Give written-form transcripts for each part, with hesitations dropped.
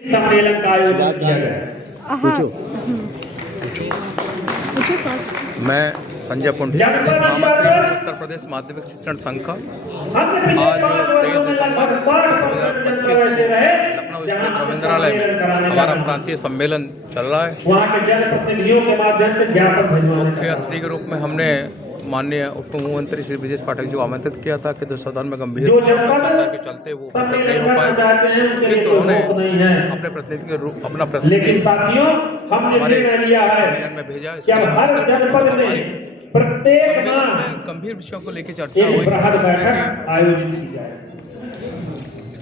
सम्मेलन का आयोजन किया गया। मैं संजय पुंडे, महामंत्री उत्तर प्रदेश माध्यमिक शिक्षण संघ का। आज 23 दिसंबर 2025 को लखनऊ स्थित रविंद्रालय में हमारा प्रांतीय सम्मेलन चल रहा है। वहाँ के जनप्रतिनिधियों के माध्यम से ज्ञापन भिजवाना मुख्य अतिथि के रूप में हमने माननीय उप मुख्यमंत्री श्री ब्रजेश पाठक जी को आमंत्रित किया था कि सदन में गंभीर चर्चा के चलते वो उपस्थित नहीं हो पाए, किंतु उन्होंने अपने प्रतिनिधि के रूप अपना प्रतिनिधि हमारे सम्मेलन में भेजा। इसके सम्मेलन में गंभीर विषयों को लेकर चर्चा हुई,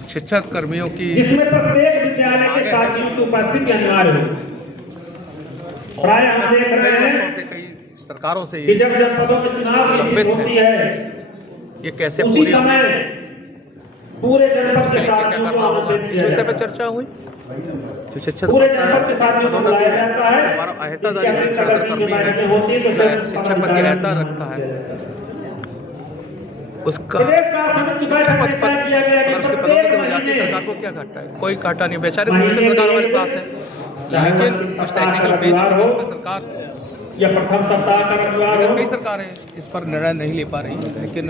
शिक्षक कर्मियों की जिसमें प्रत्येक विद्यालय के साथियों की उपस्थिति अनिवार्य होगी। प्राय हम देख रहे हैं से कई सरकारों से कि जब जनपदों में चुनाव की स्थिति होती है, ये कैसे उसी पूरी समय पूरे जनपद के क्या साथियों करना को होगा, इस विषय पर चर्चा हुई। जो शिक्षक पूरे जनपद के साथियों को पदोन्नति बुलाया है, जाता है। हमारा अहताधारी शिक्षक अगर कर्मी है, शिक्षक पद की अहता रखता है, उसका शिक्षक पद पर अगर उसकी पदोन्नति हो जाती है, सरकार को क्या घाटा है? कोई घाटा नहीं। वैचारिक रूप से सरकार हमारे साथ है, लेकिन कुछ टेक्निकल पेज है जिसमें सरकार या प्रथम सप्ताह का रविवार हो, कई सरकारें इस पर निर्णय नहीं ले पा रही, लेकिन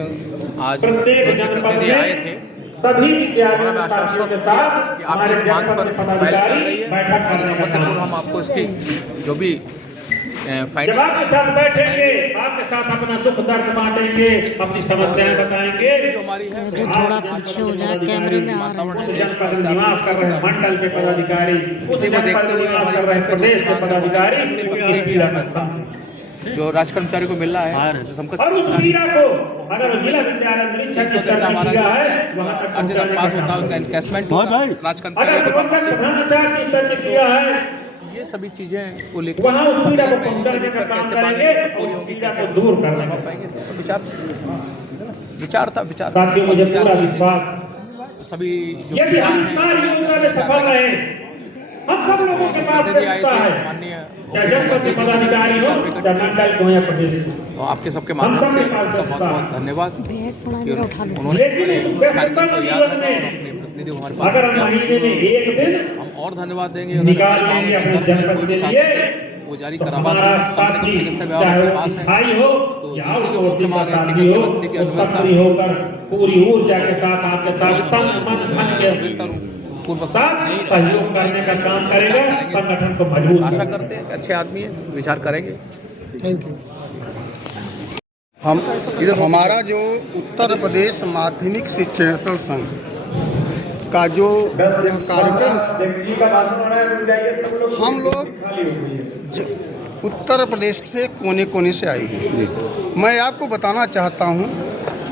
आज प्रत्येक जनपद प्रतिनिधि आए थे। सभी विद्यालयों हमें के साथियों आश्वासन के दिया साथ कि आपकी हमारे इस मांग पर जनपद फाइल चल पदाधिकारी रही है बैठक और करने दिसंबर से पूर्व वाले हम आपको इसकी जो भी जब आपके साथ बैठेंगे, आपके साथ अपना दुख दर्द बांटेंगे, अपनी समस्याएं बताएंगे। जो हमारी है जो थोड़ा पीछे हो जाए, कैमरे में आ रहा है। जनपद निवास कर रहे मंडल के पदाधिकारी, उस जनपद निवास कर रहे प्रदेश के पदाधिकारी, जो राज कर्मचारी को मिल रहा है, जो समकक्ष और उस क्रिया को अगर जिला विद्यालय निरीक्षक के स्तर पर किया है, वहाँ तक अर्जित पास होता है, उनका एनकैशमेंट राज कर्मचारी अगर प्रबंधक प्रधानाचार्य के स्तर पर किया है, ये सभी चीजें को लेकर वहाँ उस क्रिया को कम करने का काम करेंगे, पूरी होगी, कैसे दूर करने का पाएंगे, विचार था। साथियों, मुझे पूरा विश्वास सभी यदि हम इस कार्य योजना में सफल रहे, हम सब लोगों के पास व्यवस्था है, चाहे जनपद के पदाधिकारी हो, चाहे मंडल को या प्रदेश को। तो आपके सबके माध्यम से उनका बहुत बहुत धन्यवाद कि उन्होंने इस कार्यक्रम को याद रखा और अपने प्रतिनिधि को हमारे पास अगर हम महीने में एक दिन हम और धन्यवाद देंगे। निकाल लेंगे अपने जनपद के लिए, वो जारी करवा हमारा साथी चाहे वो भाई हो या उसके पास साथी हो, वो सक्रिय होकर पूरी ऊर्जा के साथ आपके साथ तन मन धन के साथ सहयोग करने का काम करेगा, संगठन को मजबूत आशा करते हैं अच्छे आदमी है, विचार करेंगे। Thank you. हम इधर हमारा जो उत्तर प्रदेश माध्यमिक शिक्षण संघ का जो यह कार्यक्रम, हम लोग उत्तर प्रदेश से कोने कोने से आए हैं। मैं आपको बताना चाहता हूं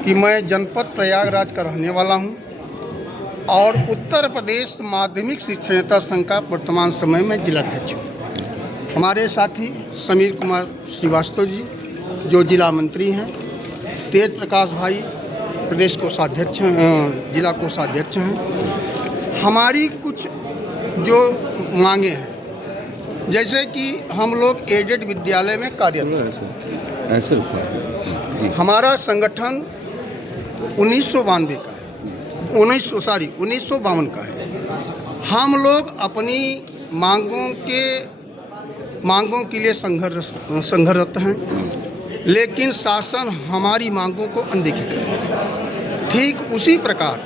कि मैं जनपद प्रयागराज का रहने वाला हूं और उत्तर प्रदेश माध्यमिक शिक्षण संघ का वर्तमान समय में जिलाध्यक्ष हूँ। हमारे साथी समीर कुमार श्रीवास्तव जी जो जिला मंत्री हैं, तेज प्रकाश भाई प्रदेश कोषाध्यक्ष जिला कोषाध्यक्ष हैं। हमारी कुछ जो मांगे हैं, जैसे कि हम लोग एडेड विद्यालय में कार्यरत हैं। हमारा संगठन 1992 का है, 1952 का है। हम लोग अपनी मांगों के लिए संघर्षरत हैं, लेकिन शासन हमारी मांगों को अनदेखी कर रहा है। ठीक उसी प्रकार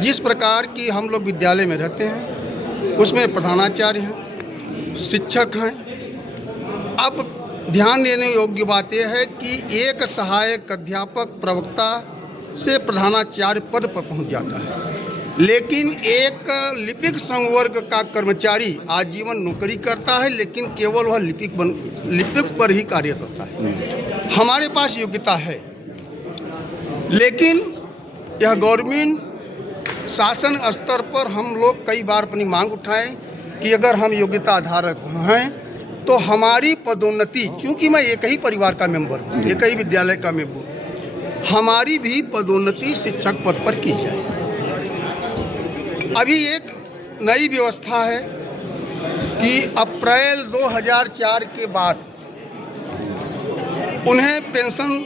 जिस प्रकार की हम लोग विद्यालय में रहते हैं, उसमें प्रधानाचार्य हैं, शिक्षक हैं। अब ध्यान देने योग्य बात यह है कि एक सहायक अध्यापक प्रवक्ता से प्रधानाचार्य पद पर पहुंच जाता है, लेकिन एक लिपिक संवर्ग का कर्मचारी आजीवन नौकरी करता है, लेकिन केवल वह लिपिक पर ही कार्यरत रहता है। हमारे पास योग्यता है, लेकिन यह गवर्नमेंट शासन स्तर पर हम लोग कई बार अपनी मांग उठाए कि अगर हम योग्यता आधारक हैं तो हमारी पदोन्नति, चूँकि मैं एक ही परिवार का मेंबर हूँ, एक ही विद्यालय का मेंबर, हमारी भी पदोन्नति शिक्षक पद पर की जाए। अभी एक नई व्यवस्था है कि अप्रैल 2004 के बाद उन्हें पेंशन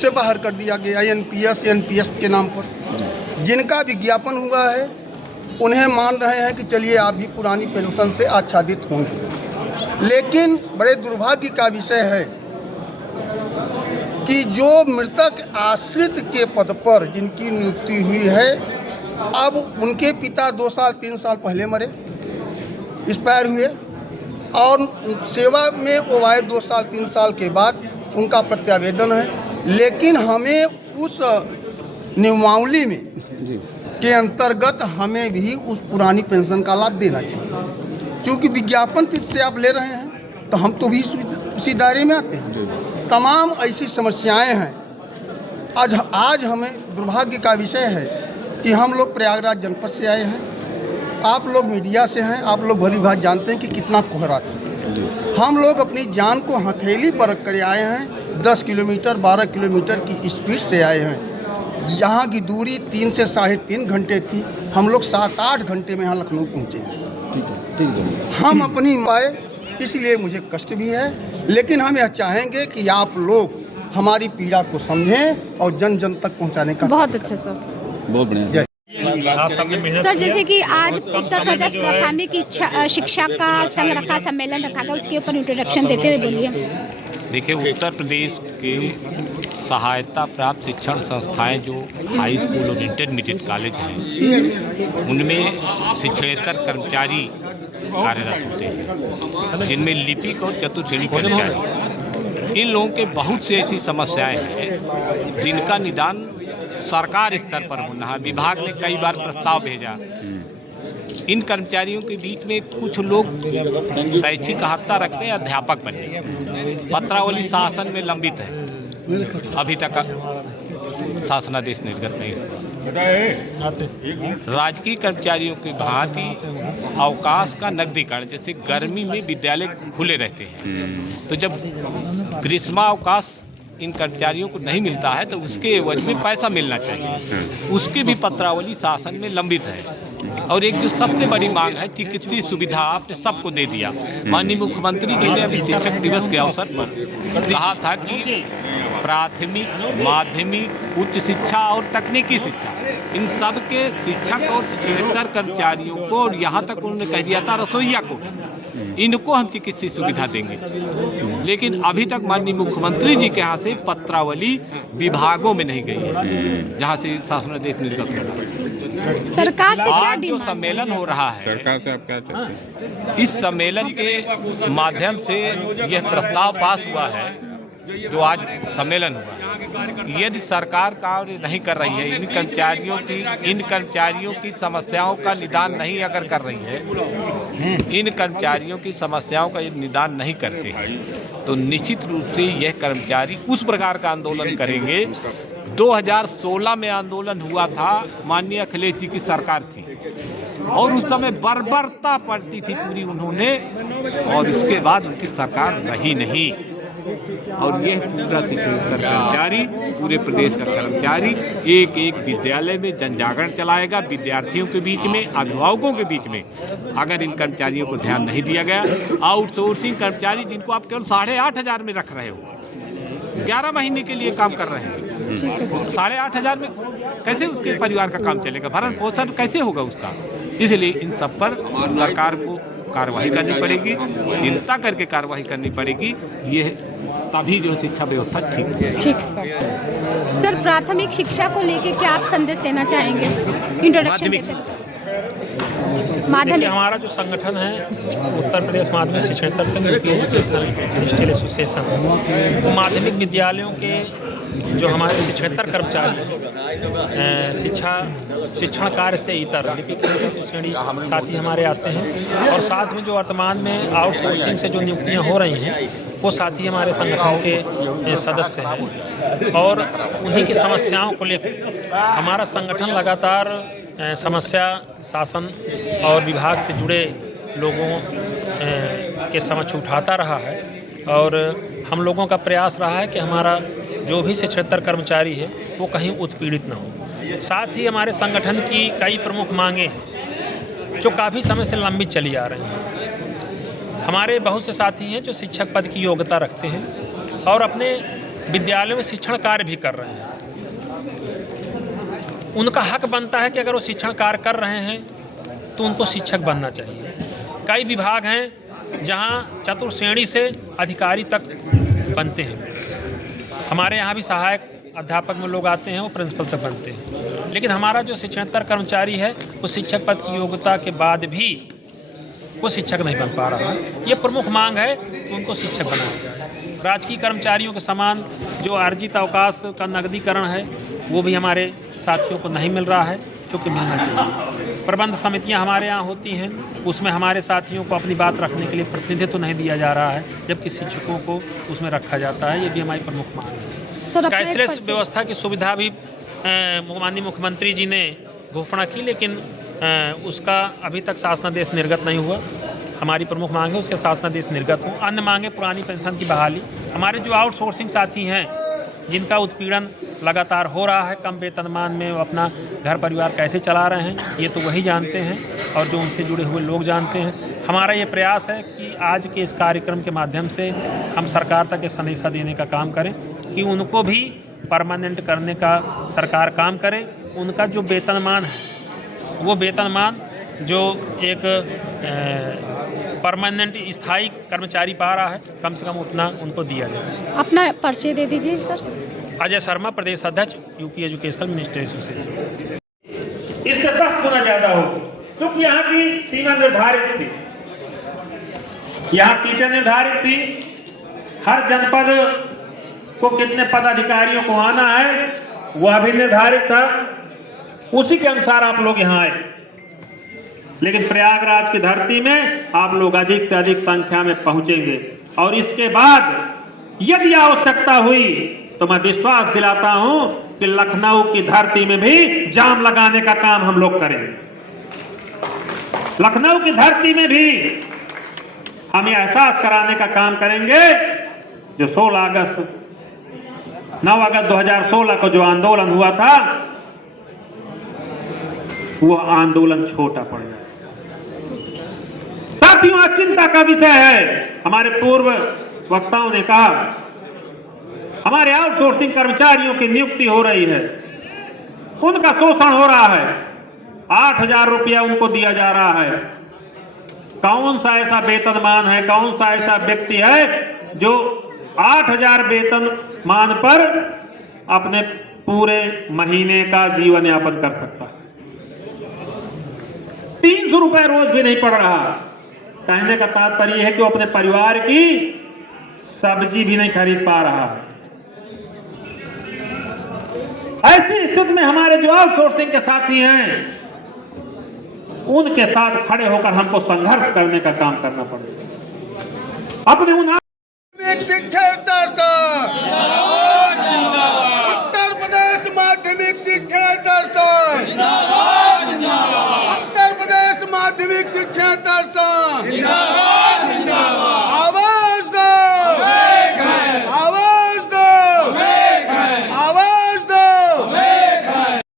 से बाहर कर दिया गया, एनपीएस के नाम पर। जिनका विज्ञापन हुआ है उन्हें मान रहे हैं कि चलिए आप भी पुरानी पेंशन से आच्छादित होंगे। लेकिन बड़े दुर्भाग्य का विषय है कि जो मृतक आश्रित के पद पर जिनकी नियुक्ति हुई है, अब उनके पिता 2 साल 3 साल पहले मरे, एक्सपायर हुए, और सेवा में वो आए 2 साल 3 साल के बाद उनका प्रत्यावेदन है। लेकिन हमें उस नियमावली में के अंतर्गत हमें भी उस पुरानी पेंशन का लाभ देना चाहिए। क्योंकि विज्ञापन से आप ले रहे हैं तो हम तो भी उसी दायरे में आते हैं। तमाम ऐसी समस्याएं हैं। आज हमें दुर्भाग्य का विषय है कि हम लोग प्रयागराज जनपद से आए हैं, आप लोग मीडिया से हैं, आप लोग भली भांति जानते हैं कि कितना कोहरा था। हम लोग अपनी जान को हथेली पर रख कर आए हैं। 10 किलोमीटर 12 किलोमीटर की स्पीड से आए हैं। यहाँ की दूरी 3 से 3.5 घंटे थी, हम लोग 7-8 घंटे में यहाँ लखनऊ पहुँचे हैं। हम अपनी माए, इसलिए मुझे कष्ट भी है, लेकिन हम यह चाहेंगे कि आप लोग हमारी पीड़ा को समझें और जन जन तक पहुँचाने का। बहुत अच्छा सर, बहुत बढ़िया। सर जैसे कि आज उत्तर प्रदेश प्राथमिक शिक्षा का संघ का सम्मेलन रखा गया, उसके ऊपर इंट्रोडक्शन देते हुए बोलिए। देखिए, उत्तर प्रदेश के सहायता प्राप्त शिक्षण संस्थाएं जो हाई स्कूल और इंटरमीडिएट कॉलेज हैं, उनमें शिक्षणेतर कर्मचारी कार्यरत होते हैं, जिनमें लिपिक और चतुर्श्रेणी कर्मचारी। इन लोगों के बहुत से ऐसी समस्याएं हैं जिनका निदान सरकार स्तर पर होना है। विभाग ने कई बार प्रस्ताव भेजा। इन कर्मचारियों के बीच में कुछ लोग शैक्षिक अर्हता रखते हैं, अध्यापक बनने, पत्रावली शासन में लंबित है, अभी तक शासनादेश निर्गत नहीं हुआ। राजकीय कर्मचारियों की भांति अवकाश का नकदीकरण, जैसे गर्मी में विद्यालय खुले रहते हैं, तो जब ग्रीष्मावकाश इन कर्मचारियों को नहीं मिलता है तो उसके एवज में पैसा मिलना चाहिए, उसकी भी पत्रावली शासन में लंबित है। और एक जो सबसे बड़ी मांग है, चिकित्सीय सुविधा आपने सबको दे दिया। माननीय मुख्यमंत्री जी ने अभी शिक्षक दिवस के अवसर पर कहा था कि प्राथमिक, माध्यमिक, उच्च शिक्षा और तकनीकी शिक्षा, इन सब के शिक्षक और शिक्षणेतर कर्मचारियों को, और यहाँ तक उन्होंने कह दिया था रसोइया को, इनको हम चिकित्सीय सुविधा देंगे। लेकिन अभी तक माननीय मुख्यमंत्री जी के यहाँ से पत्रावली विभागों में नहीं गई है, जहाँ से शासनादेश निर्गत हो। सरकार से क्या आज जो सम्मेलन हो रहा है, सरकार से आप क्या चाहते हैं? इस सम्मेलन के माध्यम से यह प्रस्ताव पास हुआ है, जो आज सम्मेलन हुआ, यदि सरकार कार्य नहीं कर रही है, इन कर्मचारियों की समस्याओं का निदान नहीं अगर कर रही है, इन कर्मचारियों की समस्याओं का यदि निदान नहीं करते हैं, तो निश्चित रूप से यह कर्मचारी उस प्रकार का आंदोलन करेंगे। 2016 में आंदोलन हुआ था, माननीय अखिलेश जी की सरकार थी, और उस समय बर्बरता पड़ती थी पूरी उन्होंने, और इसके बाद उनकी सरकार रही नहीं। और यह पूरा शिक्षणेतर कर्मचारी, पूरे प्रदेश का कर्मचारी एक एक विद्यालय में जन जागरण चलाएगा, विद्यार्थियों के बीच में, अभिभावकों के बीच में। अगर इन कर्मचारियों को ध्यान नहीं दिया गया, आउटसोर्सिंग कर्मचारी जिनको आप केवल 8,500 में रख रहे हो, 11 महीने के लिए काम कर रहे हैं, 8,500 में कैसे उसके परिवार का काम चलेगा, भरण पोषण कैसे होगा उसका? इसलिए इन सब पर सरकार को कार्रवाई करनी पड़ेगी, चिंता करके कार्रवाई करनी पड़ेगी। ये तभी जो शिक्षा व्यवस्था ठीक है। ठीक सर, प्राथमिक शिक्षा को लेके क्या आप संदेश देना चाहेंगे? इंट्रोडक्शन माध्यमिक, हमारा जो संगठन है उत्तर प्रदेश माध्यमिक शिक्षणेतर संघ एजुकेशनल एसोसिएशन, वो माध्यमिक विद्यालयों के जो हमारे शिक्षणेतर कर्मचारी शिक्षण कार्य से इतर लिपिक श्रेणी साथी हमारे आते हैं, और साथ में जो वर्तमान में आउटसोर्सिंग से जो नियुक्तियां हो रही हैं, वो साथी हमारे संगठन के सदस्य हैं, और उन्हीं की समस्याओं को लेकर हमारा संगठन लगातार समस्या शासन और विभाग से जुड़े लोगों के समक्ष उठाता रहा है। और हम लोगों का प्रयास रहा है कि हमारा जो भी शिक्षणेतर कर्मचारी है वो कहीं उत्पीड़ित न हो। साथ ही हमारे संगठन की कई प्रमुख मांगें हैं जो काफ़ी समय से लंबित चली आ रही हैं। हमारे बहुत से साथी हैं जो शिक्षक पद की योग्यता रखते हैं और अपने विद्यालयों में शिक्षण कार्य भी कर रहे हैं। उनका हक बनता है कि अगर वो शिक्षण कार्य कर रहे हैं तो उनको शिक्षक बनना चाहिए। कई विभाग हैं जहाँ चतुर्थ श्रेणी से अधिकारी तक बनते हैं। हमारे यहाँ भी सहायक अध्यापक में लोग आते हैं, वो प्रिंसिपल तक बनते हैं। लेकिन हमारा जो शिक्षणेतर कर्मचारी है वो शिक्षक पद की योग्यता के बाद भी वो शिक्षक नहीं बन पा रहा है। ये प्रमुख मांग है कि उनको शिक्षक बनाया जाए। राजकीय कर्मचारियों के समान जो अर्जित अवकाश का नकदीकरण है वो भी हमारे साथियों को नहीं मिल रहा है, क्योंकि मिलना चाहिए। प्रबंध समितियां हमारे यहाँ होती हैं, उसमें हमारे साथियों को अपनी बात रखने के लिए प्रतिनिधित्व तो नहीं दिया जा रहा है, जबकि शिक्षकों को उसमें रखा जाता है। ये भी हमारी प्रमुख मांग है। कैशलेस व्यवस्था की सुविधा भी माननीय मुख्यमंत्री जी ने घोषणा की, लेकिन उसका अभी तक शासनादेश निर्गत नहीं हुआ। हमारी प्रमुख मांग है उसके शासनादेश निर्गत हो। अन्य मांगे पुरानी पेंशन की बहाली। हमारे जो आउटसोर्सिंग साथी हैं जिनका उत्पीड़न लगातार हो रहा है, कम वेतनमान में वो अपना घर परिवार कैसे चला रहे हैं ये तो वही जानते हैं और जो उनसे जुड़े हुए लोग जानते हैं। हमारा ये प्रयास है कि आज के इस कार्यक्रम के माध्यम से हम सरकार तक ये संदेशा देने का काम करें कि उनको भी परमानेंट करने का सरकार काम करे। उनका जो वेतनमान है वो वेतनमान जो एक परमानेंट स्थायी कर्मचारी पा रहा है, कम से कम उतना उनको दिया जाए। अपना परिचय दे दीजिए सर। अजय शर्मा, प्रदेश अध्यक्ष यूपी एजुकेशनल मिनिस्ट्री एसोसिएशन। इससे 10 गुना ज्यादा होगी, क्योंकि यहाँ की सीमा निर्धारित थी, यहाँ सीटें निर्धारित थी। हर जनपद को कितने पदाधिकारियों को आना है वह भी निर्धारित था, उसी के अनुसार आप लोग यहाँ आए। लेकिन प्रयागराज की धरती में आप लोग अधिक से अधिक संख्या में पहुंचेंगे और इसके बाद यदि आवश्यकता हुई तो मैं विश्वास दिलाता हूं कि लखनऊ की धरती में भी जाम लगाने का काम हम लोग करेंगे। लखनऊ की धरती में भी हम ये एहसास कराने का काम करेंगे जो 9 अगस्त 2016 को जो आंदोलन हुआ था वो आंदोलन छोटा पड़ गया। साथियों, चिंता का विषय है। हमारे पूर्व वक्ताओं ने कहा हमारे आउटसोर्सिंग कर्मचारियों की नियुक्ति हो रही है, उनका शोषण हो रहा है, 8,000 रुपया उनको दिया जा रहा है। कौन सा ऐसा वेतनमान है, कौन सा ऐसा व्यक्ति है जो 8,000 वेतनमान पर अपने पूरे महीने का जीवन यापन कर सकता है? 300 रुपए रोज भी नहीं पड़ रहा। कहने का तात्पर्य है कि वो अपने परिवार की सब्जी भी नहीं खरीद पा रहा है। ऐसी स्थिति में हमारे जो आउटसोर्सिंग के साथी हैं उनके साथ खड़े होकर हमको संघर्ष करने का काम करना पड़ेगा। अपने उन शिक्षा